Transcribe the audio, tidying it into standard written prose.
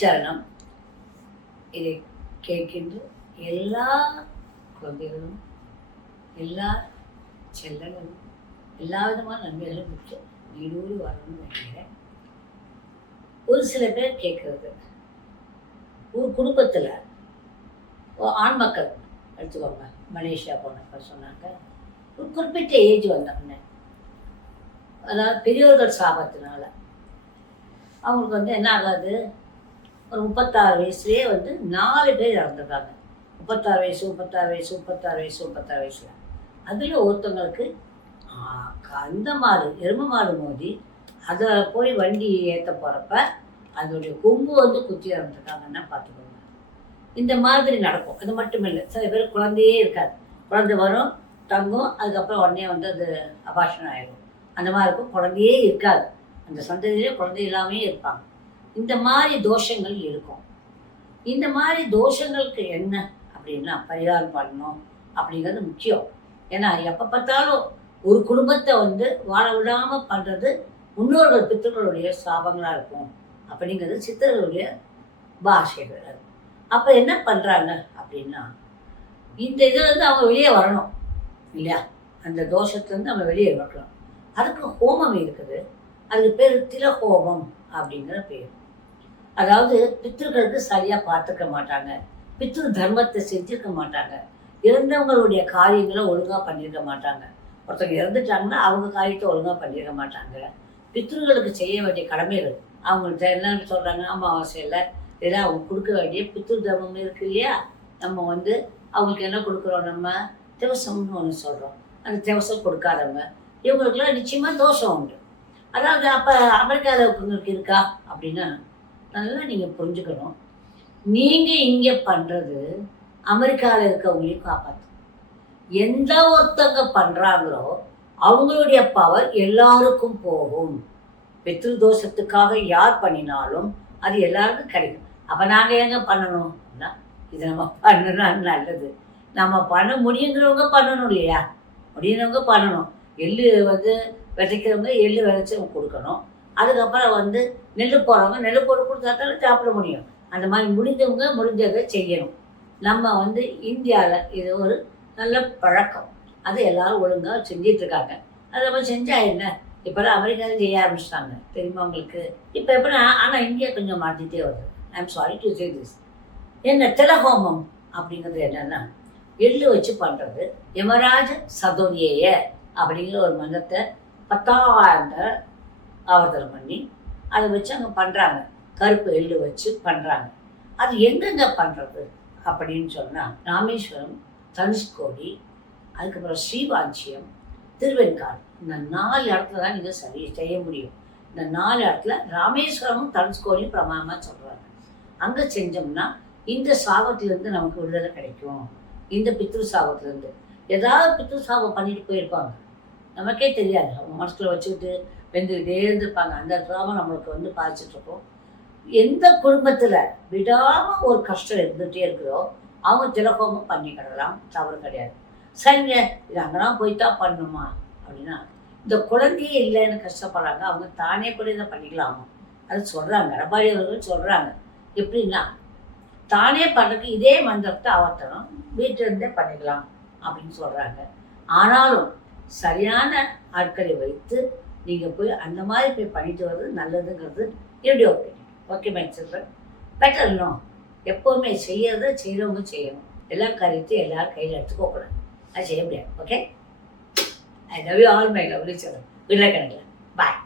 குருச்சரணம் இதை கேட்கின்ற எல்லா குழந்தைகளும் எல்லா செல்லங்களும் எல்லா விதமான நன்மைகளும் பெற்று நீடூடி வரணும்னு நினைக்கிறேன். ஒரு சில பேர் கேட்குறது, ஒரு குடும்பத்தில் ஆண் மக்கள் எடுத்துக்கோங்க, மலேசியா போனப்ப சொன்னாங்க, ஒரு குறிப்பிட்ட ஏஜ் வந்தோடனே, அதாவது பெரியோர்கள் சாபத்தினால அவங்களுக்கு என்ன ஆகாது, ஒரு 36 வயசுலேயே 4 பேர் இறந்துருக்காங்க. 36 வயசு 36 வயசு 36 வயசு 36 வயசில். அதில் ஒருத்தவங்களுக்கு அந்த மாடு எருமை மாடு மோதி அதை போய் வண்டி ஏற்ற போகிறப்ப அதோடைய கொம்பு குத்தி இறந்துருக்காங்கன்னா பார்த்துக்கோங்க. இந்த மாதிரி நடக்கும். அது மட்டும் இல்லை, சில பேர் குழந்தையே இருக்காது, குழந்தை வரும் தங்கும், அதுக்கப்புறம் உடனே அது அபாஷன் ஆகிடும். அந்த மாதிரி இருக்கும். குழந்தையே இருக்காது, அந்த சந்ததியிலே குழந்தை இல்லாமே இருப்பாங்க. இந்த மாதிரி தோஷங்கள் இருக்கும். இந்த மாதிரி தோஷங்களுக்கு என்ன அப்படின்னா பரிகாரம் பண்ணணும் அப்படிங்கிறது முக்கியம். ஏன்னா எப்போ பார்த்தாலும் ஒரு குடும்பத்தை வாழ விடாமல் பண்ணுறது முன்னோர்கள் பித்தர்களுடைய சாபங்களாக இருக்கும் அப்படிங்கிறது சித்தர்களுடைய பாஷைகள். அப்போ என்ன பண்ணுறாங்க அப்படின்னா, இந்த இதில் அவங்க வெளியே வரணும் இல்லையா, அந்த தோஷத்துலேருந்து நம்ம வெளியே வரணும். அதுக்கு ஹோமம் இருக்குது. அதுக்கு பேர் திலஹோமம் அப்படிங்கிற பேர். அதாவது பித்ருக்களுக்கு சரியாக பார்த்துக்க மாட்டாங்க, பித்ரு தர்மத்தை செஞ்சுருக்க மாட்டாங்க, இறந்தவங்களுடைய காரியங்களை ஒழுங்காக பண்ணியிருக்க மாட்டாங்க. ஒருத்தவங்க இறந்துட்டாங்கன்னா அவங்க காரியத்தை ஒழுங்காக பண்ணியிருக்க மாட்டாங்க. பித்ருக்களுக்கு செய்ய வேண்டிய கடமைகள் அவங்கள்ட்ட என்னன்னு சொல்கிறாங்க, அமாவாசையில் இதெல்லாம் அவங்க கொடுக்க வேண்டிய பித்ரு தர்மம் இருக்கு இல்லையா. நம்ம அவங்களுக்கு என்ன கொடுக்குறோம், நம்ம திவசம்னு ஒன்று சொல்கிறோம். அந்த திவசம் கொடுக்காதவங்க இவங்களுக்குலாம் நிச்சயமாக தோஷம் உண்டு. அதாவது அப்போ அமெரிக்காவில் உங்களுக்கு இருக்கா அப்படின்னா நல்லா நீங்கள் புரிஞ்சுக்கணும். நீங்கள் இங்கே பண்ணுறது அமெரிக்காவில் இருக்கவங்களையும் காப்பாற்றும். எந்த ஒருத்தங்க பண்ணுறாங்களோ அவங்களுடைய பவர் எல்லாருக்கும் போகும். பித்ரு தோஷத்துக்காக யார் பண்ணினாலும் அது எல்லாருக்கும் கிடைக்கும். அப்போ நாங்கள் எங்கே பண்ணணும்னா, இதை நம்ம பண்ணணும்னா நல்லது. நம்ம பண்ண முடியுங்கிறவங்க பண்ணணும் இல்லையா, முடியுறவங்க பண்ணணும். எள்ளு விதைக்கிறவங்க எள்ளு விதைச்சி கொடுக்கணும். அதுக்கப்புறம் நெல் போடுறவங்க நெல் போட்டு கொடுத்தாத்தாலும் சாப்பிட முடியும். அந்த மாதிரி முடிஞ்சவங்க முடிஞ்சதை செய்யணும். நம்ம இந்தியாவில் இது ஒரு நல்ல பழக்கம். அது எல்லாரும் ஒழுங்காக செஞ்சிட்ருக்காங்க. அதை நம்ம செஞ்சால் என்ன, இப்போலாம் அமெரிக்காவில் செய்ய ஆரம்பிச்சிட்டாங்க தெரியுமா உங்களுக்கு. இப்போ எப்படின்னா, ஆனால் இந்தியா கொஞ்சம் மாற்றிட்டே வருது. I am sorry to say this. என்ன திலஹோமம் அப்படிங்கிறது என்னென்னா, எள்ளு வச்சு பண்ணுறது. யமராஜ சதோனியேய அப்படிங்கிற ஒரு மந்திரத்தை 10,000 ஆவர்த்தனம் பண்ணி அதை வச்சு அங்கே பண்ணுறாங்க. கருப்பு எள்ளு வச்சு பண்ணுறாங்க. அது எங்கெங்க பண்ணுறது அப்படின்னு சொன்னால், ராமேஸ்வரம், தனுஷ்கோடி, அதுக்கப்புறம் ஸ்ரீவாஞ்சியம், திருவெண்காடு, இந்த 4 இடத்துல தான் நீங்கள் செய்ய முடியும். இந்த 4 இடத்துல ராமேஸ்வரமும் தனுஷ்கோடியும் பிரமாணமாக சொல்கிறாங்க. அங்கே செஞ்சோம்னா இந்த சாபத்திலேருந்து நமக்கு விடுதலை கிடைக்கும். இந்த பித்ரு சாபத்திலேருந்து ஏதாவது பித்ரு சாபம் பண்ணிட்டு போயிருப்பாங்க, நமக்கே தெரியாது. அவங்க மனசுக்குள்ள வச்சுக்கிட்டு வெந்துக்கிட்டே இருந்திருப்பாங்க. அந்த சாபம் நம்மளுக்கு பாதிச்சிட்ருக்கோம். எந்த குடும்பத்தில் விடாமல் ஒரு கஷ்டம் இருந்துகிட்டே இருக்கிறோ அவங்க திலஹோமம் பண்ணிக்கிடலாம், தவறு கிடையாது. சரிங்க, இது அங்கெல்லாம் போய்தான் பண்ணணுமா அப்படின்னா, இந்த குழந்தையே இல்லைன்னு கஷ்டப்படுறாங்க, அவங்க தானே கூட இதை பண்ணிக்கலாமா அது சொல்கிறாங்க. ரபாரி அவர்கள் சொல்கிறாங்க. எப்படின்னா, தானே பண்ணுறதுக்கு இதே மந்திரத்தை ஆவர்த்தனம் வீட்டிலிருந்தே பண்ணிக்கலாம் அப்படின்னு சொல்கிறாங்க. ஆனாலும் சரியான ஆட்களை வைத்து நீங்கள் போய் அந்த மாதிரி போய் பண்ணிட்டு வர்றது நல்லதுங்கிறது என்னுடைய opinion. Okay my children, better no. எப்போவுமே செய்கிறவங்க செய்யணும். எல்லா காரியத்தையும் எல்லாரும் கையில் எடுத்துக்கக்கூடாது, அது செய்ய முடியாது. Okay, I love you all my lovely children. Good luck. Bye.